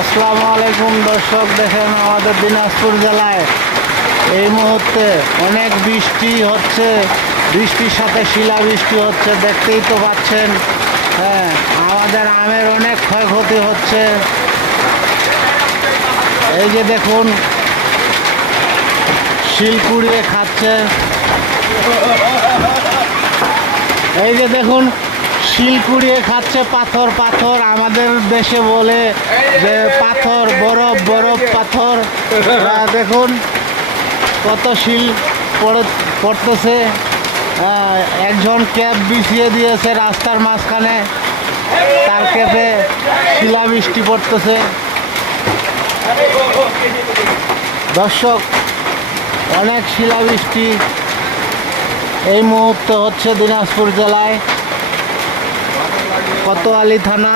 আসসালামু আলাইকুম দর্শক, দেখেন আমাদের দিনাজপুর জেলায় এই মুহূর্তে অনেক বৃষ্টি হচ্ছে, বৃষ্টির সাথে শিলাবৃষ্টি হচ্ছে, দেখতেই তো পাচ্ছেন। হ্যাঁ, আমাদের আমের অনেক ক্ষয়ক্ষতি হচ্ছে। এই যে দেখুন, শিল কুড়িয়ে খাচ্ছে। এই যে দেখুন, শিল কুড়িয়ে খাচ্ছে। পাথর পাথর আমাদের দেশে বলে যে পাথর, বরফ বরফ পাথর। দেখুন কত শিল পড়তেছে। একজন ক্যাপ বিছিয়ে দিয়েছে রাস্তার মাঝখানে, তার ক্যাপে শিলাবৃষ্টি পড়তেছে। দর্শক, অনেক শিলাবৃষ্টি এই মুহূর্তে হচ্ছে দিনাজপুর জেলায় কোতোয়ালি থানা।